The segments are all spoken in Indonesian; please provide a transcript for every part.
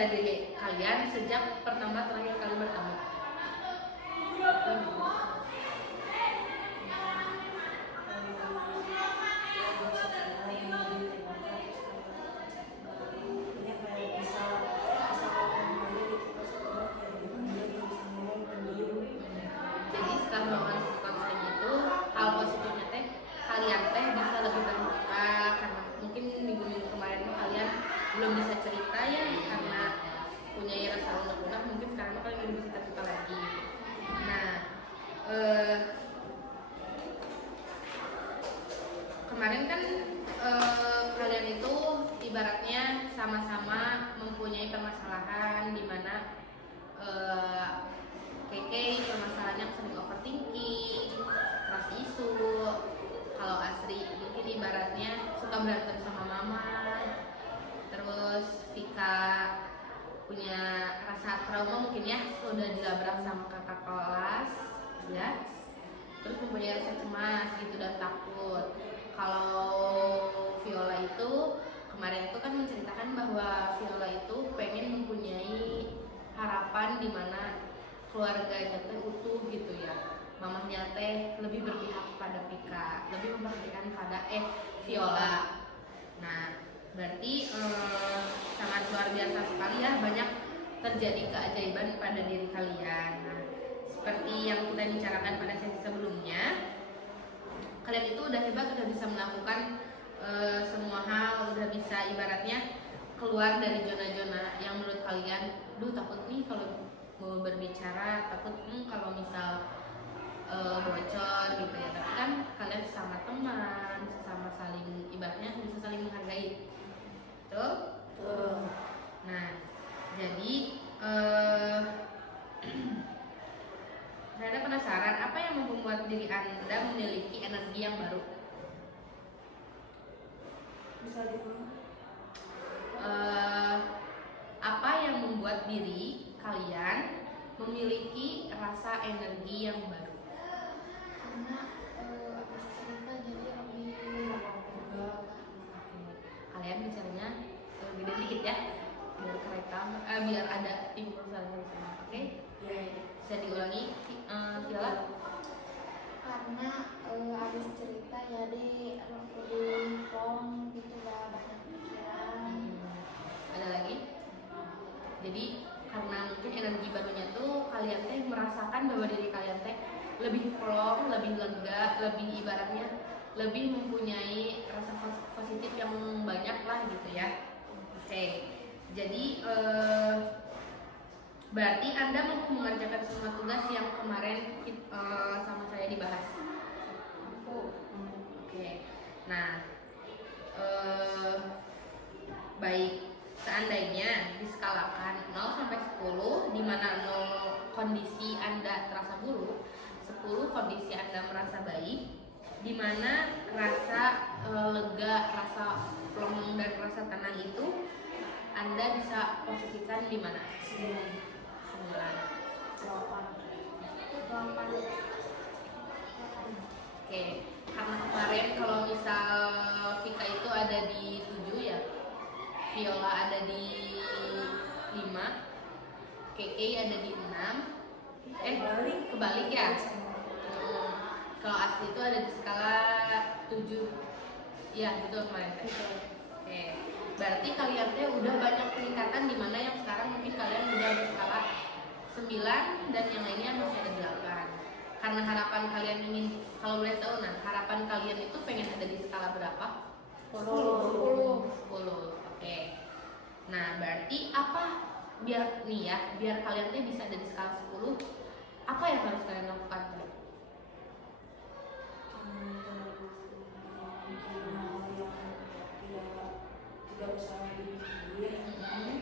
pada diri kalian sejak pertama terakhir kali bertemu? Jadi setelah melakukan konseling itu, hal positifnya teh kalian teh bisa lebih terbuka karena mungkin minggu-minggu kemarin kalian belum bisa cerita ya karena punya rasa unek-unek, mungkin sekarang kalian udah bisa terbuka lagi. Nah, kemarin kan kalian itu ibaratnya sama-sama mempunyai permasalahan di mana Keke permasalahannya sering overthinking, trust issue. Kalau Asri mungkin ibaratnya suka berantem sama mama. Terus Vika punya rasa trauma mungkin ya, sudah dilabrak sama kakak kelas ya. Terus mempunyai rasa cemas gitu dan takut. Kalau Viola itu kemarin itu kan menceritakan bahwa Viola itu pengen mempunyai harapan di mana keluarganya teh utuh gitu ya. Mamahnya teh lebih berpihak pada Vika, lebih memperhatikan pada Viola. Nah, berarti sangat luar biasa sekali ya, banyak terjadi keajaiban pada diri kalian. Nah, seperti yang kita bicarakan pada sesi sebelumnya, kalian itu udah hebat, udah bisa melakukan semua hal, udah bisa ibaratnya keluar dari zona-zona yang menurut kalian, duh takut nih kalau mau berbicara, takut kalau misal bocor gitu ya. Tapi kan kalian sesama teman, sesama saling ibaratnya bisa saling menghargai. Betul? Nah, jadi saya penasaran apa yang membuat diri Anda memiliki energi yang baru? Bisa diulang? Apa yang membuat diri kalian memiliki rasa energi yang baru? Karena habis cerita jadi lebih Kalian bicaranya gede dikit ya, biar kerekam, biar ada tim perusahaan di sana. Oke? Bisa diulangi, Viola? karena habis cerita jadi lebih plong gitu, gak banyak pikiran. Ada lagi? Jadi karena mungkin energi barunya tuh kalian teh merasakan bahwa diri kalian teh lebih plong, lebih lega, lebih ibaratnya lebih mempunyai rasa positif yang banyak lah gitu ya. Oke, jadi berarti Anda mampu mengerjakan semua tugas yang kemarin sama saya dibahas. Oke, nah baik, seandainya diskalakan 0 sampai 10, di mana 0 kondisi Anda terasa buruk, 10 kondisi Anda merasa baik, di mana rasa lega, rasa plong dan rasa tenang itu Anda bisa posisikan di mana? 9. Oke, karena kemarin kalau misal Vika itu ada di 7 ya, Viola ada di 5, Keke ada di 6. Kebalik ya. Kalau Asli itu ada di skala 7. Ya, betul kemarin. Oke. Berarti kalian teh udah banyak peningkatan di mana yang sekarang mungkin kalian udah di skala 9 dan yang lainnya masih ada 8. Karena harapan kalian ingin, kalau boleh tahu, nah harapan kalian itu pengen ada di skala berapa? 10. Oke. Nah, berarti apa biar nih ya, biar kalian tuh bisa ada di skala 10, apa yang harus kalian lakukan? Tidak usah dipikirin,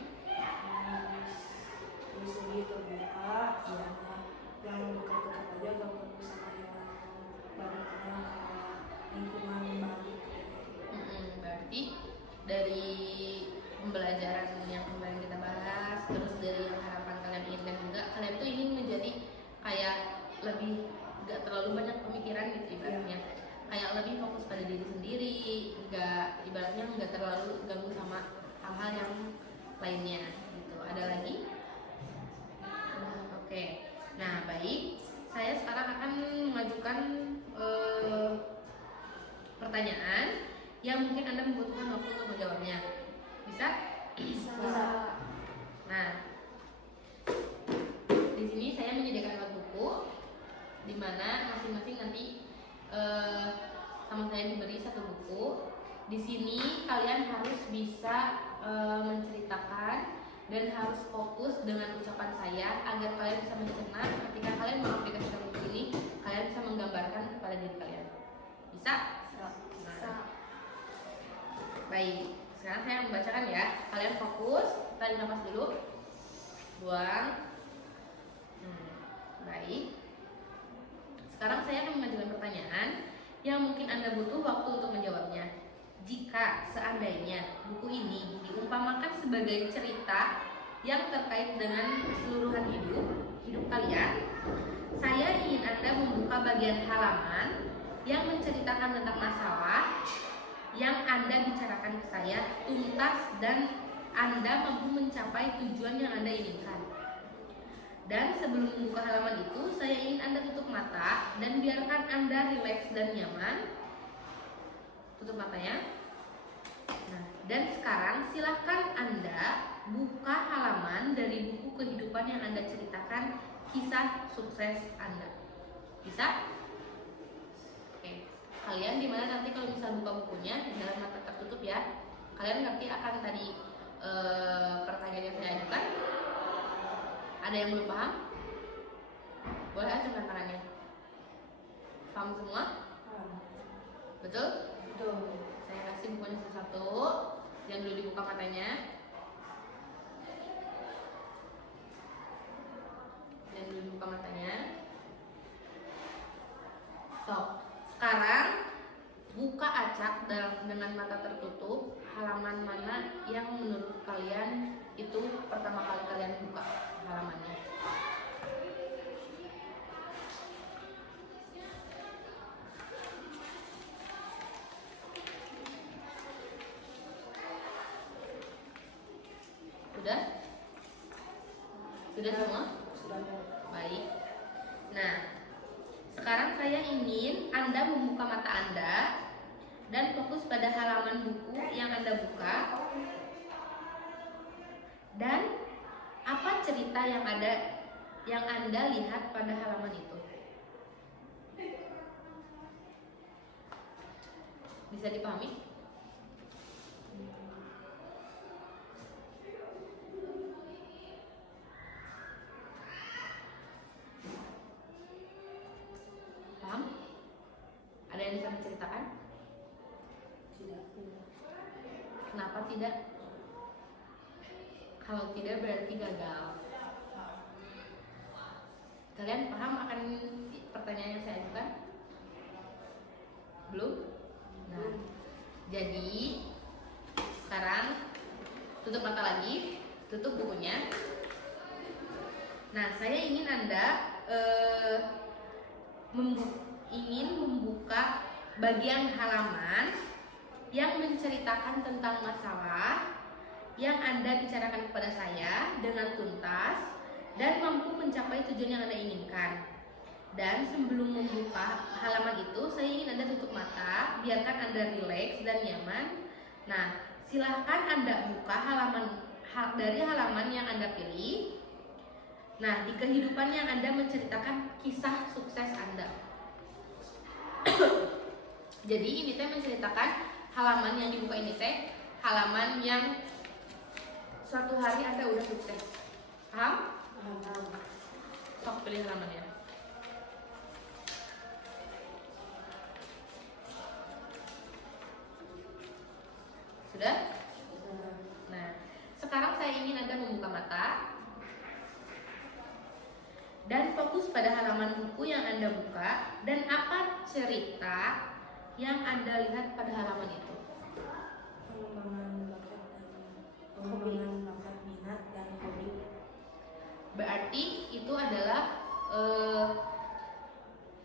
terus lebih terbuka, yang dekat-dekat aja, gak perlu sama yang banyak lingkungan baru. Berarti dari pembelajaran yang kemarin kita bahas, terus dari yang harapan kalian inginkan juga, kalian tuh ingin menjadi kayak lebih gak terlalu banyak pemikiran gitu ibaratnya, kayak lebih fokus pada diri sendiri, ibaratnya nggak terlalu ganggu sama hal-hal yang lainnya gitu. Ada lagi? Oke. Nah, baik. Saya sekarang akan mengajukan pertanyaan yang mungkin Anda membutuhkan waktu untuk menjawabnya. Bisa? Bisa. Nah, di sini saya menyediakan alat buku di mana masing-masing nanti sama saya diberi satu buku. Di sini kalian harus bisa menceritakan dan harus fokus dengan ucapan saya agar kalian bisa mencerna ketika kalian mengaplikasikan buku ini, kalian bisa menggambarkan kepada diri kalian. Bisa? Bisa. Baik, sekarang saya membacakan ya. Kalian fokus, tarik nafas dulu, buang. Baik. Sekarang saya akan mengajukan pertanyaan yang mungkin Anda butuh waktu untuk menjawabnya. Jika seandainya buku ini diumpamakan sebagai cerita yang terkait dengan keseluruhan hidup kalian, saya ingin Anda membuka bagian halaman yang menceritakan tentang masalah yang Anda bicarakan ke saya tuntas dan Anda mampu mencapai tujuan yang Anda inginkan. Dan sebelum membuka halaman itu, saya ingin Anda tutup mata dan biarkan Anda rileks dan nyaman. Tutup matanya. Nah, dan sekarang silahkan Anda buka halaman dari buku kehidupan yang Anda ceritakan kisah sukses Anda. Bisa? Oke. Kalian dimana nanti kalau bisa buka bukunya dengan mata tertutup ya. Kalian ngerti akan tadi pertanyaan yang saya ajukan? Ada yang belum paham? Boleh acungkan tangannya. Paham semua? Betul? Betul. Saya kasih bukunya satu-satu. Jangan dulu dibuka matanya. Jangan dulu dibuka matanya. So, sekarang buka acak dengan mata tertutup. Halaman mana yang menurut kalian itu pertama kali kalian buka halamannya? Sudah? Sudah semua? Sudah. Baik. Nah, sekarang saya ingin Anda membuka mata Anda dan fokus pada halaman buku yang Anda buka. Dan apa cerita yang Anda lihat pada halaman itu? Bisa dipahami? Paham? Ada yang bisa menceritakan? Tidak. Kenapa tidak? Kalau tidak berarti gagal. Kalian paham akan pertanyaan yang saya ajukan? Belum? Nah, jadi sekarang tutup mata lagi, tutup bukunya. Nah, saya ingin Anda ingin membuka bagian halaman yang menceritakan tentang masalah yang Anda bicarakan kepada saya dengan tuntas dan mampu mencapai tujuan yang Anda inginkan. Dan sebelum membuka halaman itu, saya ingin Anda tutup mata, biarkan Anda rileks dan nyaman. Nah, silahkan Anda buka dari halaman yang Anda pilih. Nah, di kehidupan yang Anda menceritakan kisah sukses Anda. Jadi ini teh menceritakan halaman yang dibuka ini teh halaman yang suatu hari Anda udah sukses. Paham? Sok pilih halamannya. Sudah? Nah, sekarang saya ingin Anda membuka mata dan fokus pada halaman buku yang Anda buka dan apa cerita yang Anda lihat pada halaman itu. Pengembangan bakat minat dan hobi. Berarti itu adalah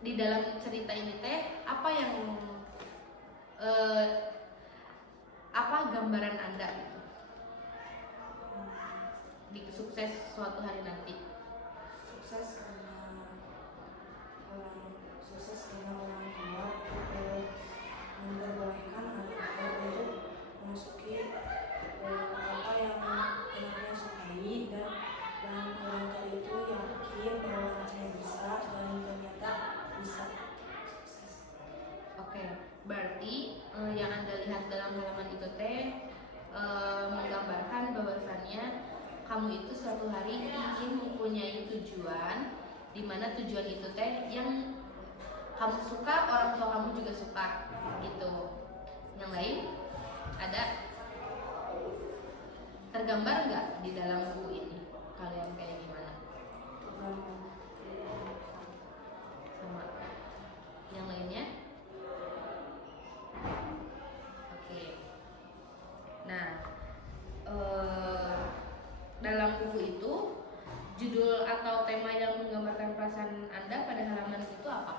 di dalam cerita ini teh apa yang apa gambaran Anda gitu? di sukses suatu hari nanti? Sukses karena orang tua itu memperbolehkan anak-anak untuk memasuki apa yang anaknya sukai, dan orang tua itu yakin bahwa anaknya bisa dan ternyata bisa. Sukses. Oke, berarti yang Anda lihat dalam halaman itu teh menggambarkan bahwasannya kamu itu suatu hari ingin mempunyai tujuan, di mana tujuan itu teh yang kamu suka, orang tua kamu juga suka gitu. Yang lain ada tergambar nggak di dalam buku ini? Kalian kayak gimana? Sama yang lainnya? Oke. Nah, dalam buku itu judul atau tema yang menggambarkan perasaan Anda pada halaman itu apa?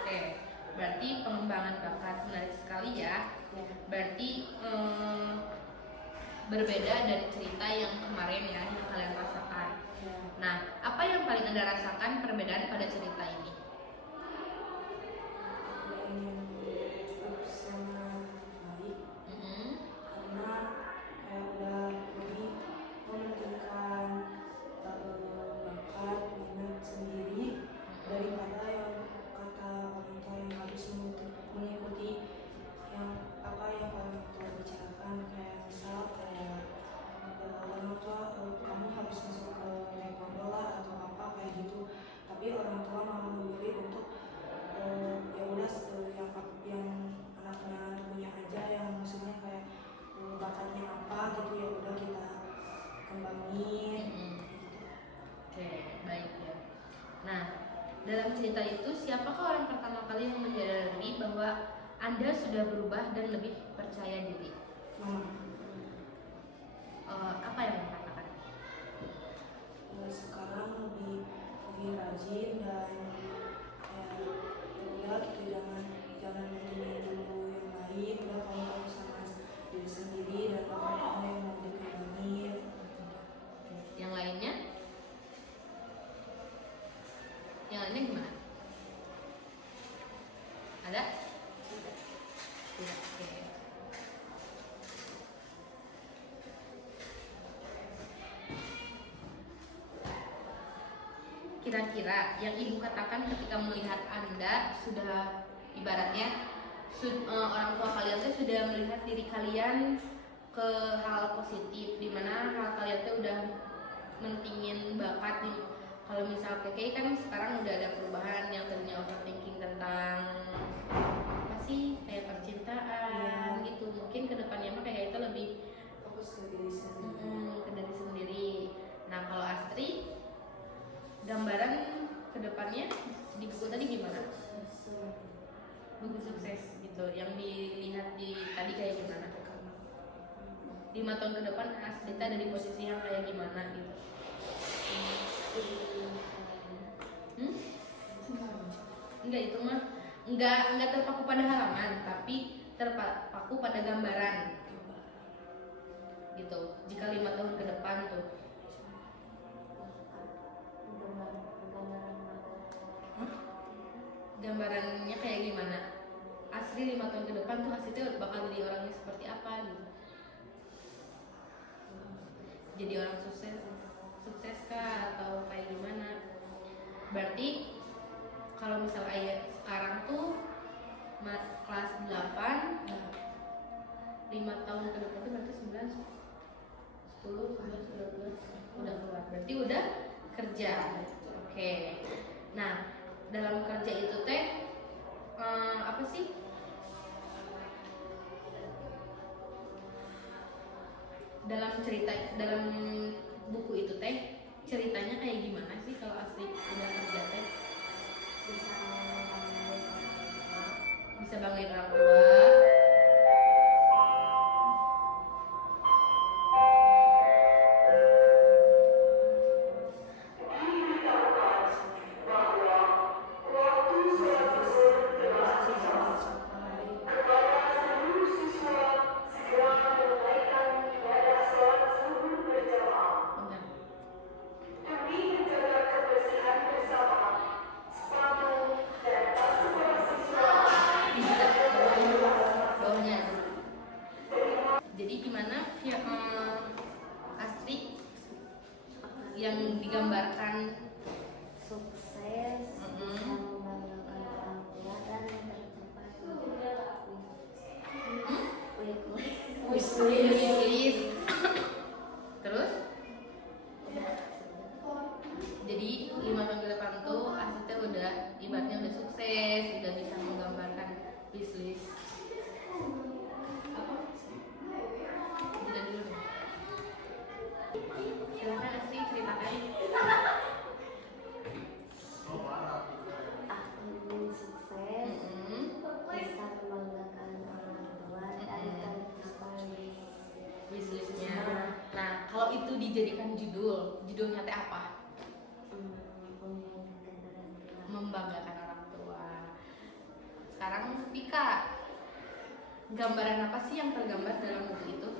Oke, berarti pengembangan bakat. Menarik sekali ya. Berarti berbeda dari cerita yang kemarin ya, yang kalian rasakan. Nah, apa yang paling Anda rasakan perbedaan pada cerita ini? Cukup sangat baik karena kayak udah lebih mementingkan bakat minat sendiri daripada yang kata orang tua yang harus mengikuti yang apa yang orang tua bicarakan, kayak misal kayak orang tua kamu harus masuk ke taekwondo lah atau apa kayak gitu, tapi orang tua malah memilih untuk ya udah yang anaknya punya aja, yang maksudnya kayak bakatnya apa gitu ya udah kita kembangin. Oke, baik ya. Nah, dalam cerita itu siapakah orang pertama kali yang menyadari bahwa Anda sudah berubah dan lebih percaya diri? Mama. Apa yang dikatakan? Sekarang lebih rajin dan ya udah gitu, jangan mentingin dulu yang lain, udah kamu sama diri sendiri dan bakat kamu yang mau dikembangin. Yang lainnya? Yang lainnya gimana? Ada? Tidak. Oke. Kira-kira yang ibu katakan ketika melihat Anda sudah ibaratnya orang tua kalian tuh sudah melihat diri kalian ke hal positif, dimana hal kalian tuh udah mentingin bakat di, kalau misal KKI kan sekarang udah ada perubahan yang tadinya overthinking tentang apa sih kayak percintaan gitu, mungkin kedepannya mah kayak itu lebih Fokus ke diri sendiri. ke diri sendiri. Nah kalau Astri gambaran kedepannya di buku tadi gimana? Buku sukses gitu, yang dilihat di tadi kayak gimana? 5 tahun ke depan Asrita ada di posisi yang kayak gimana gitu? Enggak, itu mah enggak terpaku pada halaman, tapi terpaku pada gambaran gitu. Jika 5 tahun ke depan tuh gambarannya kayak gimana? Asri 5 tahun ke depan tuh Asri tuh bakal jadi orangnya seperti apa gitu? Jadi orang sukses kah atau kayak gimana? Berarti kalau misal ayat sekarang tuh kelas 8 5 tahun ke depan tuh berarti 9 10 11 12 udah keluar, berarti udah kerja. Oke. Nah, dalam kerja itu teh apa sih? Dalam cerita, dalam buku itu teh ceritanya kayak gimana sih kalau Asri udah kerja teh? Bisa banggain orang tua. dijadikan judul? Judulnya teh apa? Membanggakan orang tua. Sekarang Vika, gambaran apa sih yang tergambar dalam buku itu?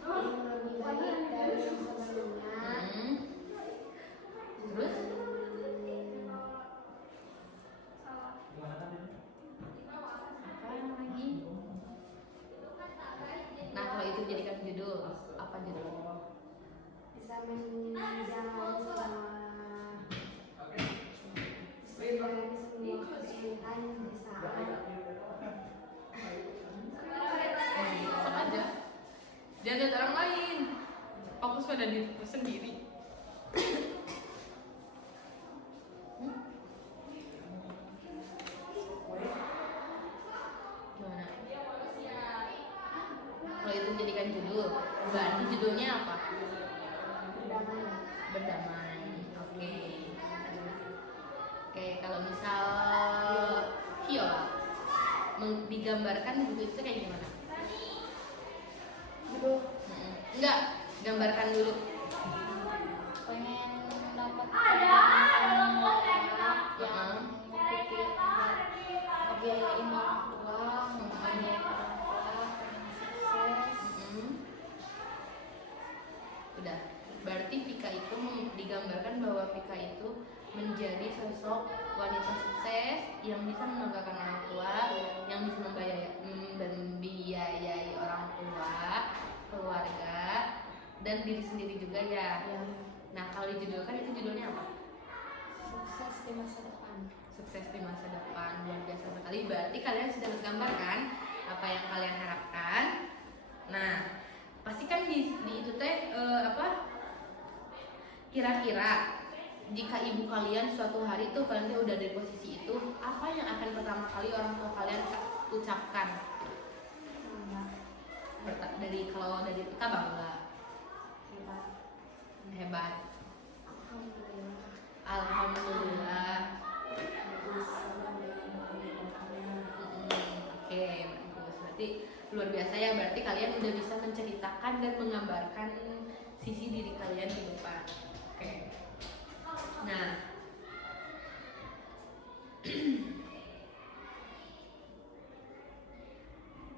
Yang lebih baik dari yang sebelumnya. Terus? Apa yang lagi? Nah, kalau itu jadikan judul, apa judulnya? Bisa menjawab semua kesulitan di saat Sok aja. Jangan lihat orang lain. Fokus pada diriku sendiri. Gimana? Kalau itu jadikan judul, berarti judulnya apa? berdamai. Berdamai. Oke. Oke, kalau misal Viola digambarkan di buku itu kayak gimana? Aduh, Enggak, gambarkan dulu. pengen dapat kerjaan yang Heeh. mengikuti ngebiayain orang tua, ngebiayain orang tua, pengen sukses. Udah, berarti Vika itu digambarkan bahwa Vika itu menjadi sosok wanita sukses yang bisa membanggakan orang tua, yang bisa membiayai orang tua, keluarga, dan diri sendiri juga ya. Ya, Nah, kalau dijudulkan itu judulnya apa? sukses di masa depan. Sukses di masa depan. Luar biasa sekali. Berarti kalian sudah menggambarkan apa yang kalian harapkan. Nah, pasti kan di itu teh kira-kira jika ibu kalian suatu hari tuh kalian tuh udah di posisi itu, apa yang akan pertama kali orang tua kalian ucapkan? Dari kalau dari Vika bangga, hebat, alhamdulillah. Oke, bagus. Berarti luar biasa ya. Berarti kalian udah bisa menceritakan dan menggambarkan sisi diri kalian di depan. Oke. Nah,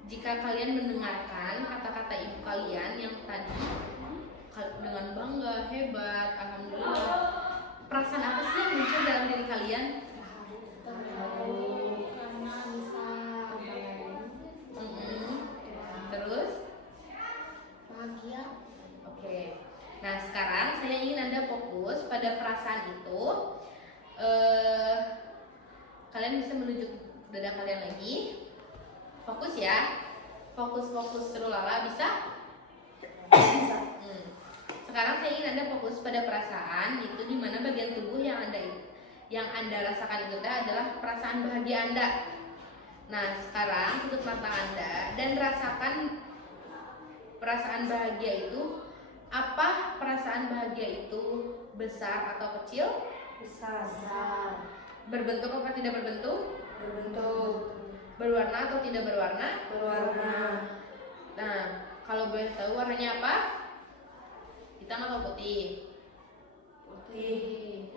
jika kalian mendengarkan kata-kata ibu kalian yang tadi dengan bangga, hebat, alhamdulillah, perasaan apa sih yang muncul dalam diri kalian? Terharu karena bisa Terus? bahagia. Oke. Nah, sekarang saya ingin Anda fokus pada perasaan itu. Kalian bisa menunjuk dada kalian lagi. Fokus ya. Fokus terus lala bisa? Sekarang saya ingin Anda fokus pada perasaan itu, di mana bagian tubuh yang Anda rasakan itu adalah perasaan bahagia Anda. Nah, sekarang tutup mata Anda dan rasakan perasaan bahagia itu. Apa perasaan bahagia itu? Besar atau kecil? Besar. Berbentuk apa tidak berbentuk? Berbentuk. Berwarna atau tidak berwarna? Berwarna. Nah, kalau boleh tahu warnanya apa? Hitam atau putih? Putih.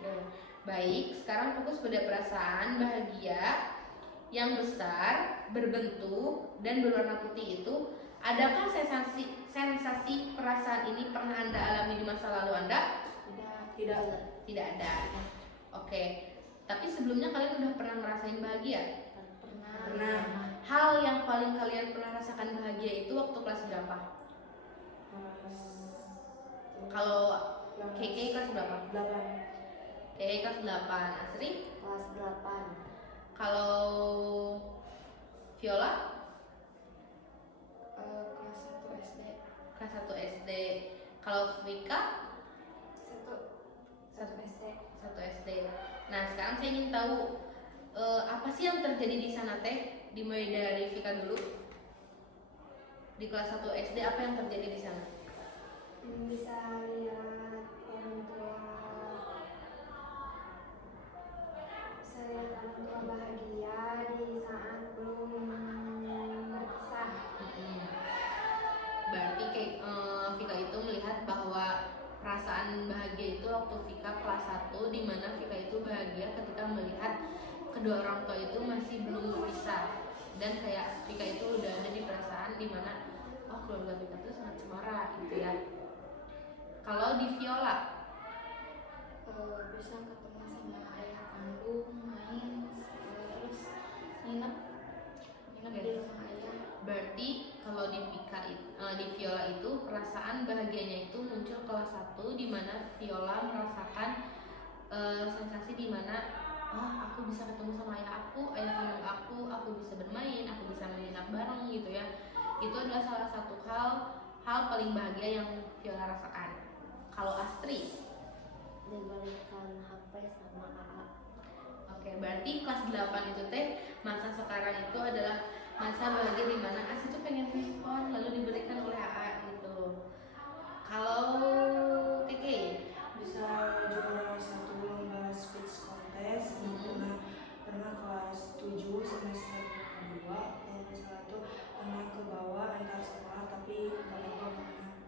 Baik, sekarang fokus pada perasaan bahagia yang besar, berbentuk, dan berwarna putih itu. Adakah sensasi perasaan ini pernah Anda alami di masa lalu Anda? Tidak. Tidak ada. Oke. Tapi sebelumnya kalian udah pernah ngerasain bahagia? Pernah. Hal yang paling kalian pernah rasakan bahagia itu waktu kelas berapa? Kalau KK kelas berapa? 8. KK kelas 8. Asri? Kelas 8. Kalau Viola? Kelas 1 SD. Kelas 1 SD. Kalau Vika? 1 SD. 1 SD. Nah, sekarang saya ingin tahu apa sih yang terjadi di sana teh? Dimulai dari Vika dulu. Di kelas 1 SD apa yang terjadi di sana? Bisa lihat orang tua, bahagia di saat belum berpisah. Berarti Vika itu melihat bahwa perasaan bahagia itu waktu Vika kelas 1, di mana Vika itu bahagia ketika melihat kedua orang tua itu masih belum berpisah, dan kayak Vika itu udah ada di perasaan di mana oh keluarga Vika itu sangat cemara gitu ya. Kalau di Viola, Bisa ketemu sama ayah kandung, main, terus nginep di rumah ayah. berarti kalau di di Viola itu perasaan bahagianya itu muncul kelas 1, di mana Viola merasakan sensasi di mana oh aku bisa ketemu sama ayah kandung aku bisa bermain, aku bisa menginap bareng gitu ya. Itu adalah salah satu hal paling bahagia yang Viola rasakan. Kalau Astri, Dibalikan HP sama AA. oke, berarti kelas 8 itu teh masa sekarang itu adalah masa bahagia di mana Astri tuh pengen respon lalu diberikan oleh AA gitu. Kalau Keke, Bisa juara 1 lomba speech contest. Pernah kelas 7 semester 2 kalau nggak salah tuh pernah ke bawah antar sekolah tapi nggak pernah.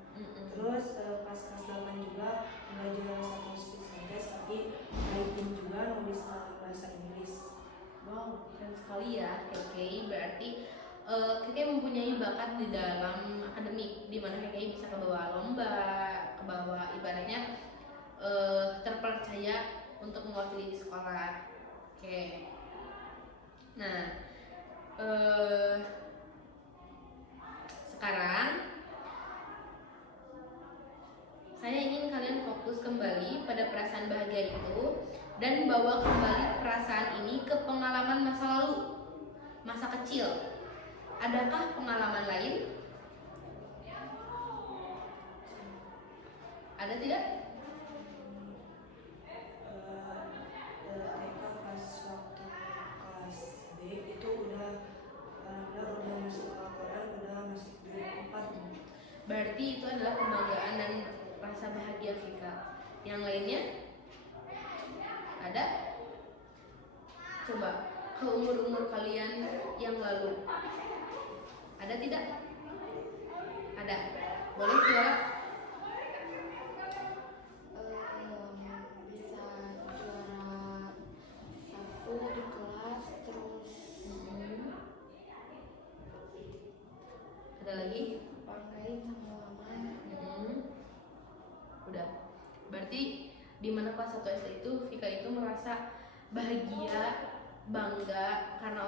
Terus pas kelas 8 juga nggak juara 1 speech contest tapi writing juga, nulis bahasa Inggris. wow, keren sekali ya Keke. Berarti Keke mempunyai bakat di dalam akademik, di mana Keke bisa kebawa lomba, kebawa ibaratnya terpercaya untuk mewakili di sekolah. Oke. Nah, sekarang saya ingin kalian fokus kembali pada perasaan bahagia itu dan bawa kembali perasaan ini ke pengalaman masa lalu, masa kecil. Adakah pengalaman lain? Ada tidak? TK pas waktu kelas B itu udah masuk Al-Quran, udah masuk di 4. Berarti itu adalah kebanggaan dan rasa bahagia Vika. Yang lainnya? Ada? Coba ke umur-umur kalian yang lalu. Ada tidak? Ada. Boleh Viola? Bisa juara 1 di kelas, terus Ada lagi? banggain sama mama. Udah. Berarti di mana kelas 1 SD itu Vika itu merasa bahagia, bangga karena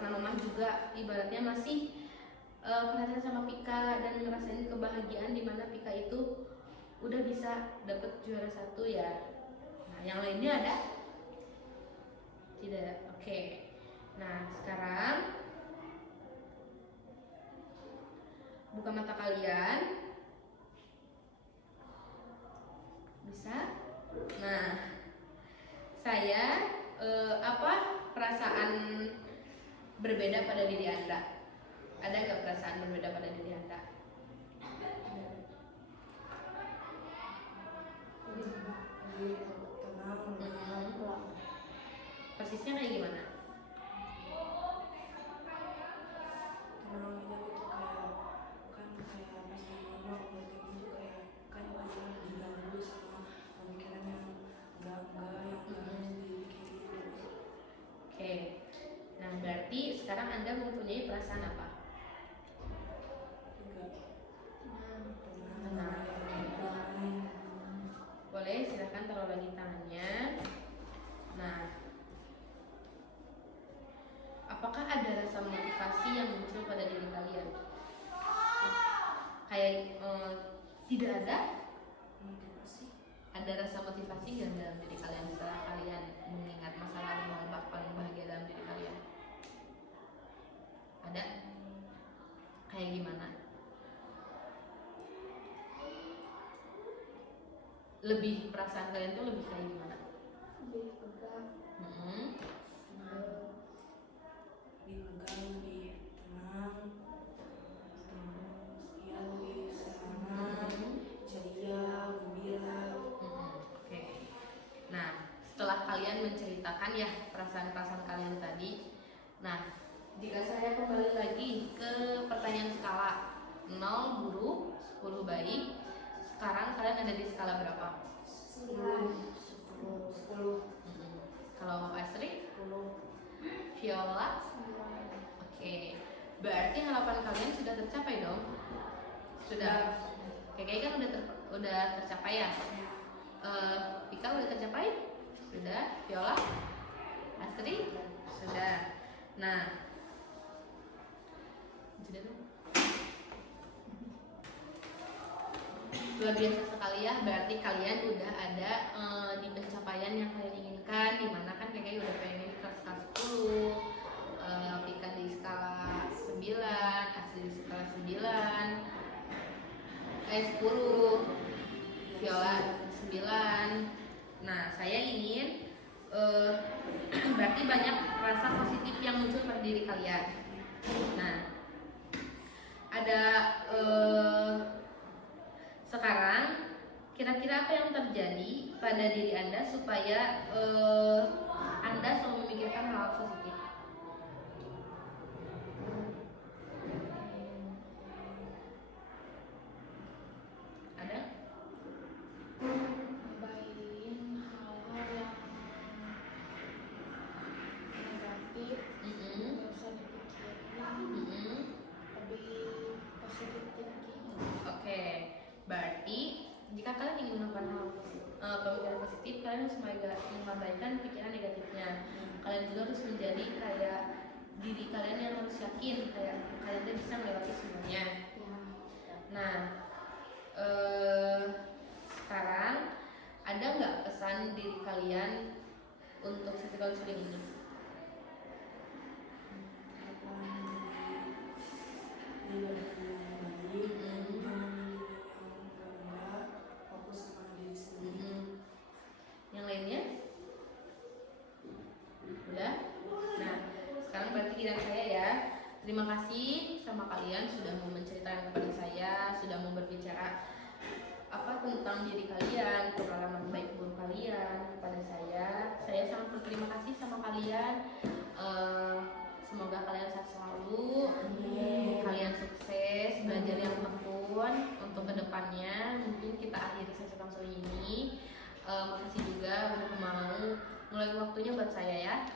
mama juga ibaratnya masih perhatian sama Vika dan ngerasain kebahagiaan di mana Vika itu udah bisa dapet juara 1 ya. Nah, yang lainnya ada? Tidak. Oke. Nah, sekarang buka mata kalian. Bisa? Nah, saya apa perasaan berbeda pada diri Anda? Ada nggak perasaan berbeda pada diri Anda? Tenang, Persisnya kayak gimana? tenang aja gitu, kayak pas di rumah overthinking tuh kayak bisa diganggu sama pemikiran yang enggak yang harus dipikirin. Oke. Nah, berarti sekarang Anda mempunyai perasaan apa? Tenang. Boleh, silahkan taruh lagi tangannya. Nah, apakah ada rasa motivasi yang muncul pada diri kalian? Kayak tidak ada? Motivasi. Ada rasa motivasi nggak dalam diri kalian setelah kalian mengingat masa lalu yang paling bahagia dalam diri kalian? Ada? Kayak gimana? Lebih perasaan kalian tuh lebih kayak gimana? Lebih pegang, Lebih lega, lebih tenang, terus ya lebih semangat, ceria, gembira. Oke. Nah, setelah kalian menceritakan ya perasaan-perasaan kalian tadi, nah jika saya kembali lagi ke pertanyaan skala 0 buruk, 10 baik, sekarang kalian ada di skala berapa? 10. Kalau Asri, 10. Viola, oke. Berarti harapan kalian sudah tercapai dong? Sudah. Kayak kan udah tercapai ya? Vika udah tercapai? Sudah. Viola? Astri? Sudah. Nah, jeda dulu. Luar biasa sekali ya, berarti kalian udah ada di pencapaian yang kalian inginkan, dimana kan kakak udah pengen kelas 10, Vika di skala 9, Asri di skala 9, 10, Viola 9. Nah, saya ingin berarti banyak rasa positif yang muncul pada diri kalian. Nah, ada sekarang kira-kira apa yang terjadi pada diri Anda supaya Anda selalu memikirkan hal positif? Ada? Nambahin hal-hal yang negatif, nggak usah dipikirin, lebih positif thinking. Oke, berarti jika kalian ingin melakukan hal pemikiran positif, kalian harus mengabaikan pikiran negatifnya. Kalian juga harus menjadi kayak diri kalian yang harus yakin kayak kalian tuh bisa melewati semuanya. Nah, sekarang ada nggak pesan diri kalian untuk sesi counseling ini? Yang lainnya? Udah? Nah, sekarang berarti giliran saya ya. Terima kasih sama kalian sudah mau menceritakan kepada saya, sudah mau berbicara apa tentang diri kalian, pengalaman baik buruk kalian kepada saya. Saya sangat berterima kasih sama kalian. Semoga kalian sehat selalu, kalian sukses, belajar yang tekun untuk kedepannya. Mungkin kita akhiri sesi konseling ini. Makasih juga udah mau ngeluangin waktunya buat saya ya.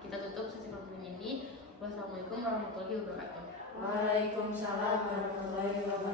Kita tutup sesi konseling ini. Wassalamualaikum warahmatullahi wabarakatuh. Waalaikumsalam warahmatullahi wabarakatuh.